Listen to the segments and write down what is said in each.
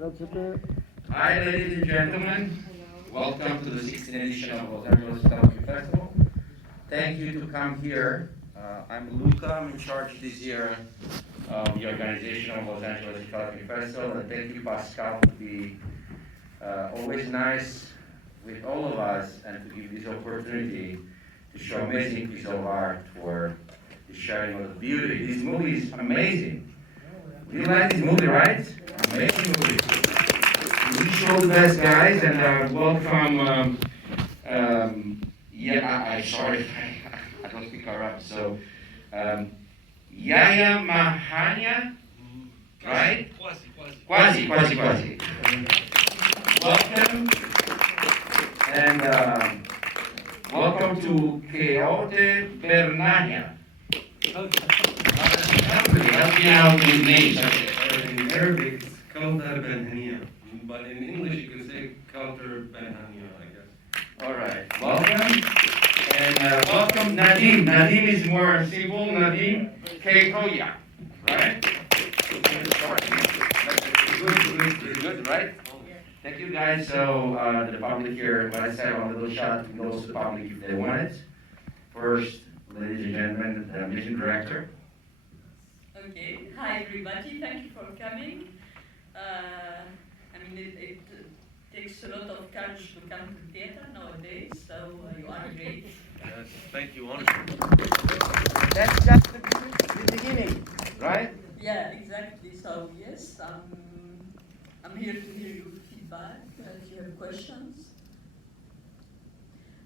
That's it. Hi, ladies and gentlemen. Welcome to the 16th edition of Los Angeles Film Festival. Thank you to come here. I'm Luca. I'm in charge this year of the organization of Los Angeles Film Festival. And thank you, Pascal, to be always nice with all of us and to give this opportunity to show amazing piece of art for the sharing of the beauty. This movie is amazing. You like this movie, right? Amazing movie. We show the best guys and welcome. Yeah, I sorry, I don't speak Arab. So, um, Yaya Mahania, right? Quasi. Welcome and welcome to Keote Bernania. Help me out with names. In Arabic, it's counter benhania, but in English you can say counter benhania, I guess. All right, welcome. And welcome Nadim. Nadim is more simple. Nadim Kehoya, right? Good, right? Thank you guys. So the public here, when I said on the little shot, goes to the public if they want it. First, ladies and gentlemen, the mission director. Okay, hi everybody, thank you for coming. It takes a lot of courage to come to theater nowadays, so you are great. Yes, thank you, honestly. That's just the beginning, right? Yeah, exactly. So yes, I'm here to hear your feedback, if you have questions.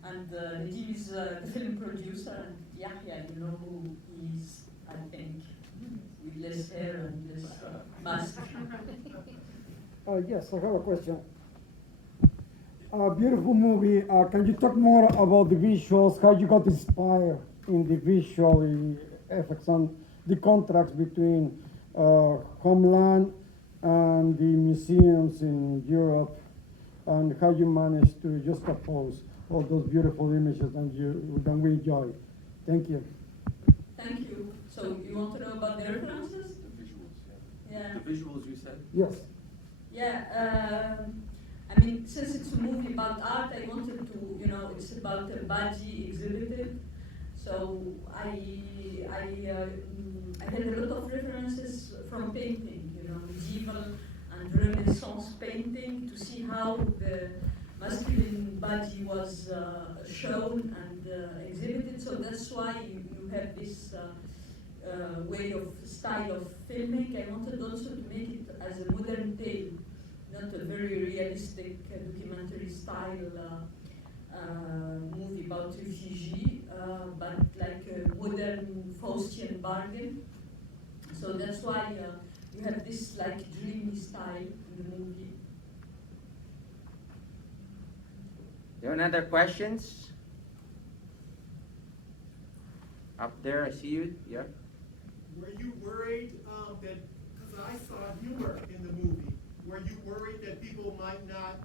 And Nadim is the film producer, and Yahya, you know who he is, I think, with less hair and less mask. Yes, I have a question. Beautiful movie. Can you talk more about the visuals? How you got inspired in the visual effects and the contracts between Homeland and the museums in Europe, and how you managed to juxtapose all those beautiful images that we enjoy. Thank you. Thank you. So you want to know about the references? The visuals, Yeah. The visuals you said? Yes. Yeah. Since it's a movie about art, I wanted to, it's about a Baji exhibited. So I had a lot of references from painting, medieval and Renaissance painting to see how the masculine body was shown and exhibited. So that's why you have this way of style of filming. I wanted also to make it as a modern tale, not a very realistic documentary style movie about refugee, but like a modern Faustian bargain. So that's why you have this like dreamy style in the movie. There are other questions? Up there, I see you. Yeah. Were you worried that, because I saw humor in the movie, were you worried that people might not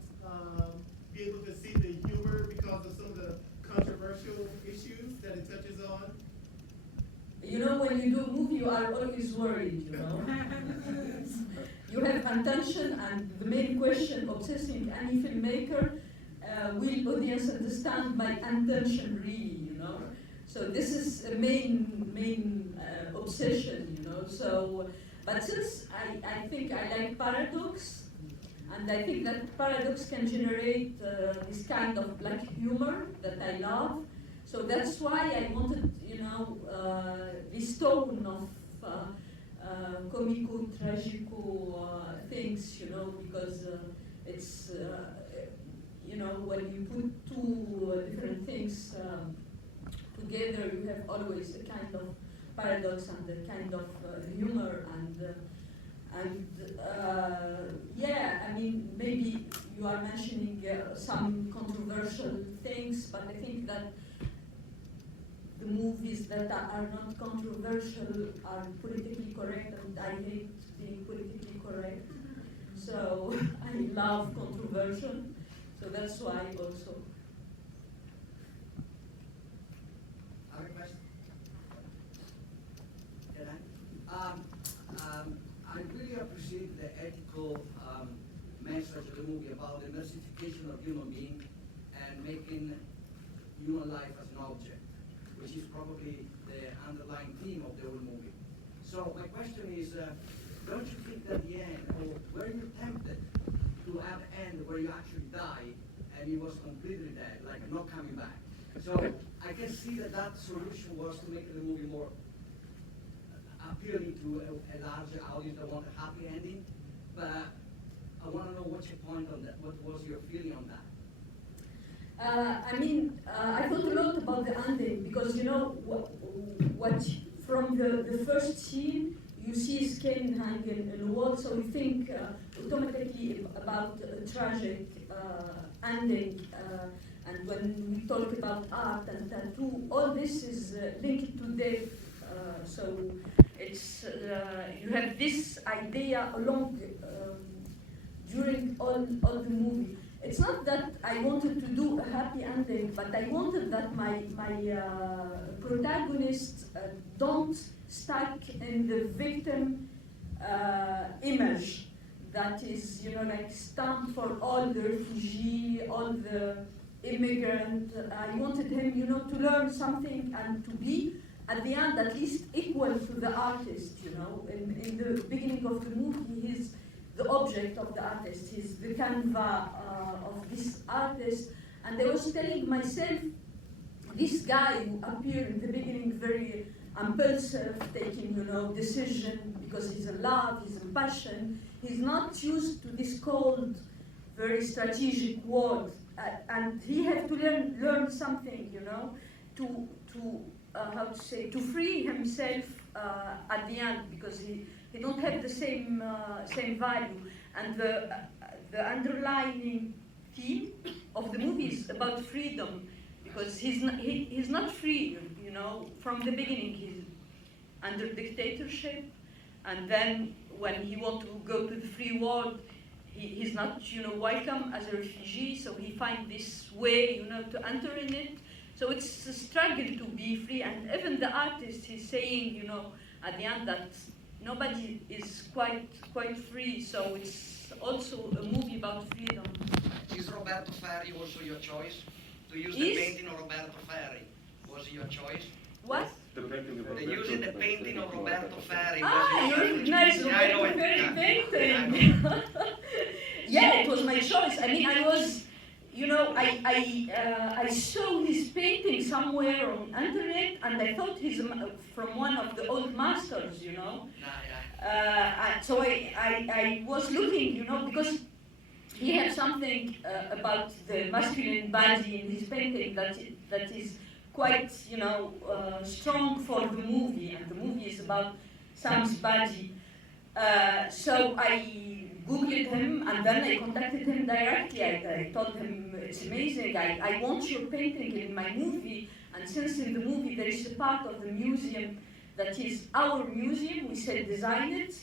be able to see the humor because of some of the controversial issues that it touches on? When you do a movie, you are always worried, You have attention, and the main question obsessing any filmmaker, will audience understand my intention really, So this is a main obsession, So, but since I think I like paradox, and I think that paradox can generate this kind of black humor that I love. So that's why I wanted, this tone of comico, tragico things, because it's, when you put two different things together, you have always a kind of paradox and a kind of humor maybe you are mentioning some controversial things, but I think that the movies that are not controversial are politically correct, and I hate being politically correct. So I love controversial. So that's why also. Other question? I really appreciate the ethical message of the movie about the mercification of human being and making human life as an object, which is probably the underlying theme of the whole movie. So my question is, don't you think that the end, or were you tempted to have an end where you actually die and he was completely dead, like not coming back? So I can see that that solution was to make the movie more appealing to a larger audience that want a happy ending, but I want to know what's your point on that, what was your feeling on that? I thought a lot about the ending because you know what from the first scene you see his cane hanging in the wall, so we think automatically about a tragic ending. And when we talk about art and tattoo, all this is linked to death. So it's you have this idea along during all the movie. It's not that I wanted to do a happy ending, but I wanted that my protagonists don't stuck in the victim image that is, you know, like stamped for all the refugee, all the immigrant. I wanted him, you know, to learn something and to be, at the end, at least equal to the artist, you know. In the beginning of the movie, he's the object of the artist. He's the canvas of this artist. And I was telling myself, this guy who appeared in the beginning very impulsive, taking, you know, decision because he's in love, he's in passion. He's not used to this cold, very strategic world, and he had to learn something, you know, to how to say, to free himself at the end, because he don't have the same value, and the underlying theme of the movie is about freedom, because he's not free, you know, from the beginning. He's under dictatorship, and then when he wants to go to the free world, he's not, you know, welcome as a refugee, so he finds this way, you know, to enter in it. So it's a struggle to be free, and even the artist is saying, you know, at the end that nobody is quite free, so it's also a movie about freedom. Is Roberto Ferri also your choice? To use Is? the painting of Roberto Ferri was your choice? What? The painting of Using the painting of Roberto Ferri was Ah, you recognize Yeah, I know Roberto it. Ferri Yeah. painting. Yeah, it was my choice. I mean, I was, you know, I saw his painting somewhere on internet, and I thought he's from one of the old masters, you know. So I was looking, you know, because he had something about the masculine body in his painting that is quite, you know, strong for the movie, and the movie is about Sam's body. So I Googled him, and then I contacted him directly. I told him, it's amazing, I want your painting in my movie, and since in the movie there is a part of the museum that is our museum, we said design it,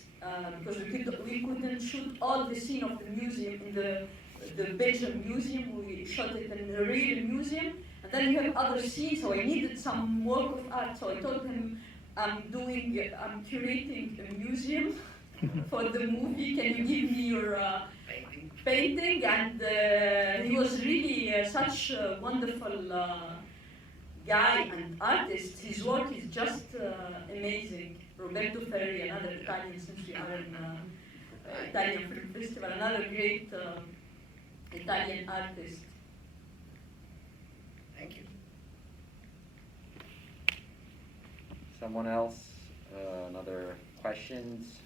because we couldn't shoot all the scene of the museum in the Belgian museum, we shot it in the real museum, and then you have other scenes, so I needed some work of art, so I told him, I'm curating a museum for the movie, can you give me your painting? And he was really such a wonderful guy and artist. His work is just amazing. Roberto Ferri, another Italian, since we are in Italian Film Festival, another great Italian artist. Thank you. Someone else, another questions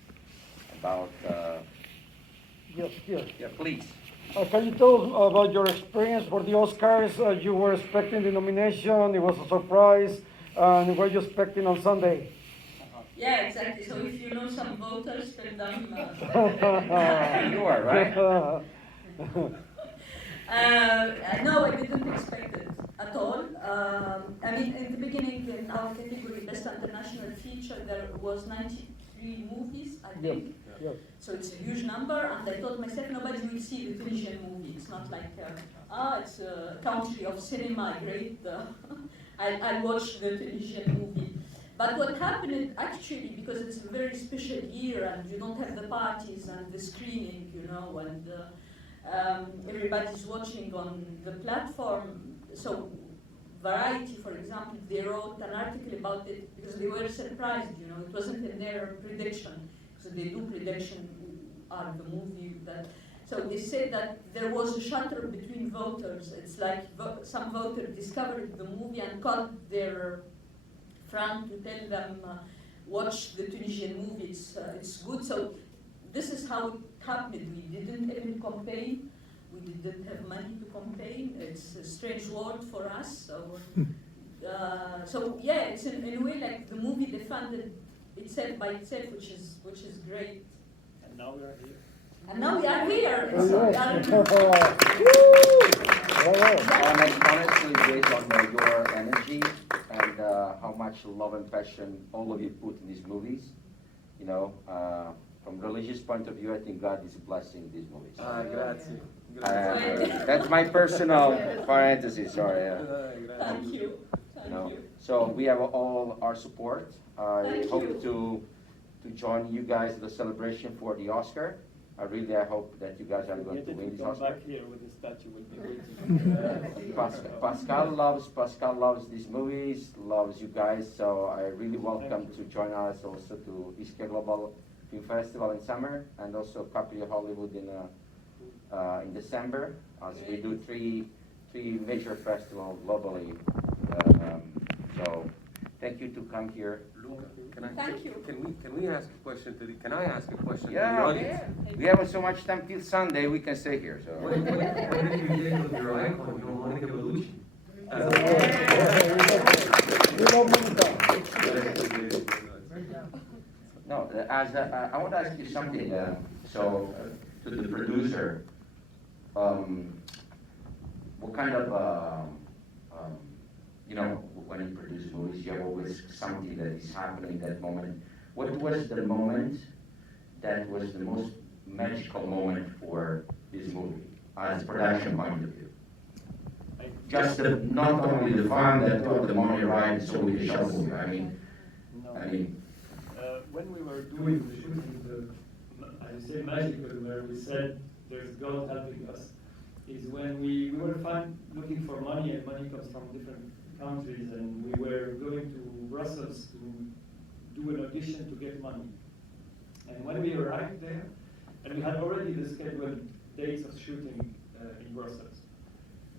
about, Yes, yes. yeah, please. Can you tell us about your experience for the Oscars? You were expecting the nomination, it was a surprise, and what were you expecting on Sunday? Yeah, exactly. So if you know some voters, tell them. You are, right? No, I didn't expect it at all. I mean, in the beginning, in our category, Best International Feature, there was 93 movies, I think. Yes. So it's a huge number, and I thought myself, nobody will see the Tunisian movie. It's not like, it's a country of cinema, great. I'll watch the Tunisian movie. But what happened actually, because it's a very special year, and you don't have the parties and the screening, you know, and everybody's watching on the platform. So Variety, for example, they wrote an article about it because they were surprised, it wasn't in their prediction. So they do prediction out of the movie that. So they said that there was a shutter between voters. It's like some voter discovered the movie and called their friend to tell them, watch the Tunisian movie, it's good. So this is how it happened. We didn't even campaign. We didn't have money to campaign. It's a strange world for us. So yeah, it's in a way like the movie defended itself by itself, which is great. And now we are here. And now we are here. Oh, So yes. Honestly, based on your energy and how much love and passion all of you put in these movies, from religious point of view, I think God is blessing these movies. Grazie. That's my personal parenthesis. Sorry. thank you. Thank you. So we have all our support. I Thank hope you. to join you guys in the celebration for the Oscar. I hope that you guys are going to Get it win to this come Oscar. back here with the statue. We'll be waiting. Pascal loves these movies, loves you guys. So I really welcome to join us also to Ischia Global Film Festival in summer, and also Capri Hollywood in December, as we do three major festivals globally. So thank you to come here. Luca, Thank you. Can we ask a question can I ask a question to the Yeah, audience? we have so much time till Sunday. We can stay here. So. What did you think of your icon, Monica Bellucci? We love Monica. No, I want to ask you something. To the producer, what kind of, when you produce movies, you have always something that is happening that moment. What was the moment that was the most magical moment for this movie, as a production point of view? Just not only the fun that the money right, so we shot movie. When we were doing the shooting, I say magical, where we said there's God helping us, is when we were looking for money, and money comes from different countries, and we were going to Brussels to do an audition to get money. And when we arrived there, and we had already the scheduled dates of shooting in Brussels,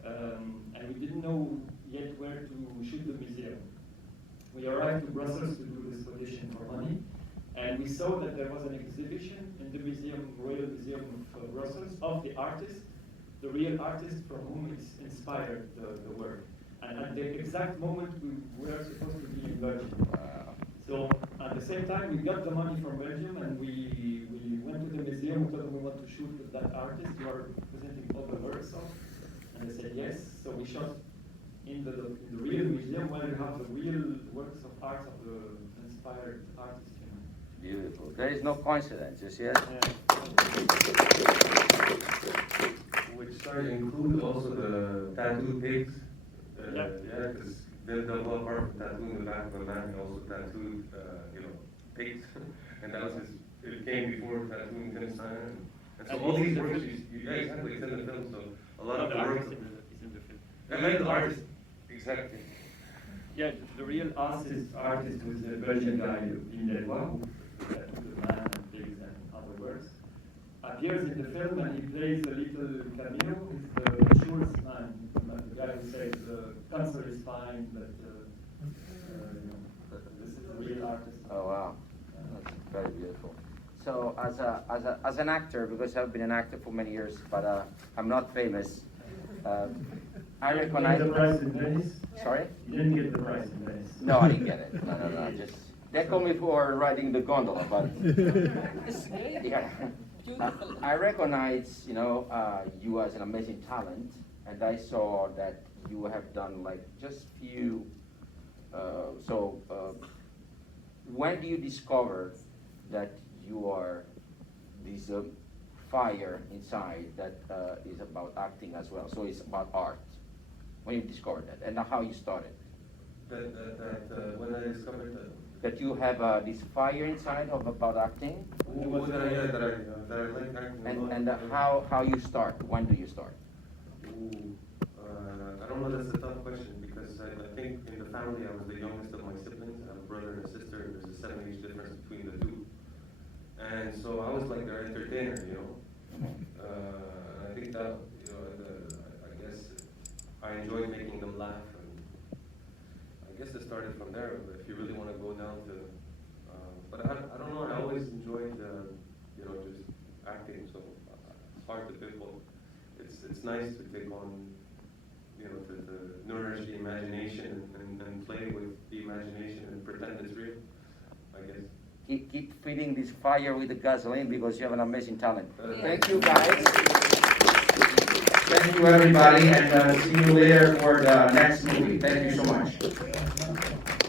and we didn't know yet where to shoot the museum. We arrived to Brussels to do this audition for money, and we saw that there was an exhibition in the museum, Royal Museum of Brussels, of the artist, the real artist from whom it's inspired the work. And at the exact moment we were supposed to be in Belgium. So at the same time, we got the money from Belgium, and we went to the museum. We told them we want to shoot with that artist. You are presenting all the works of, and they said yes. So we shot in the real museum where you have the real works of art of the inspired artist. Beautiful. There is no coincidences, yes? Which started to include also the tattoo pigs. Because there's a lot of tattoo in the back of a man, also tattooed, pigs. And that was it came before tattooing Tinstein. And so all these works, exactly, it's in the film, so a lot of the works. Is in the film. I mean, the artist, exactly. Yeah, the real artist was the Belgian guy in Delois, who the man and pigs and other works, appears in the film, and he plays a little cameo. He's the insurance man, the guy who says the cancer is fine, but this is the real artist. Oh wow, that's very beautiful. So as an actor, because I've been an actor for many years, but I'm not famous. I recognize. You didn't get the prize in Venice? Sorry? You didn't get the prize in Venice. No, I didn't get it. No. Just they call me for riding the gondola, but yeah. I recognize, you as an amazing talent, and I saw that you have done like just few. When do you discover that you are this fire inside that is about acting as well? So it's about art. When you discovered that, and how you started. When I discovered that you have this fire inside of about acting, That I like acting a lot. and how you start? When do you start? Ooh, I don't know, that's a tough question, because I think in the family I was the youngest of my siblings. I have a brother and a sister, and there's a 7 age difference between the two. And so I was like their entertainer, you know. I think that, you know, I guess I enjoyed making them laugh, and I guess it started from there. But if you really want to go down to, but I don't know. I always enjoyed, you know, just acting. So it's hard to pinpoint. It's nice to take on, you know, to nourish the imagination and play with the imagination and pretend it's real, I guess. Keep feeding this fire with the gasoline because you have an amazing talent. Yeah. Thank you, guys. Thank you, everybody, and see you later for the next movie. Thank you so much.